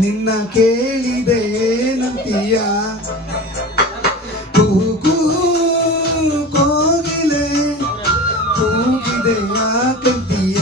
ನಿನ್ನ ಕೇಳಿದೆ ನಂತಿಯ? ಕೂಗು ಕೋಗಿಲೆ ಕೂಗಿದೆ ಯಾಕಂತೀಯ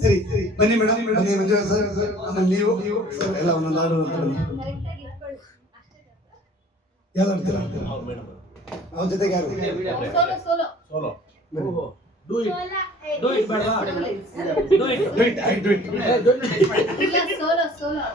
ಸರಿ ಬನ್ನಿ ಮೇಡಮ್. ಬನ್ನಿ ಮಂಜುನಾಥ್ ಸರ್ ಆಮೇಲೆ ನೀವು ಸರ್ ಎಲ್ಲ ಒಂದೊಂದು ಬನ್ನಿ ಯಾವ್ದು ಆಡ್ತೀರಾ ಅವ್ರ ಜೊತೆಗೆ ಯಾರು solo. Solo. Do it. Do it, ಬೇಡ. Do it. Do it, I do it. ಇಲ್ಲ ಸೋಲೋ ಸೋಲೋ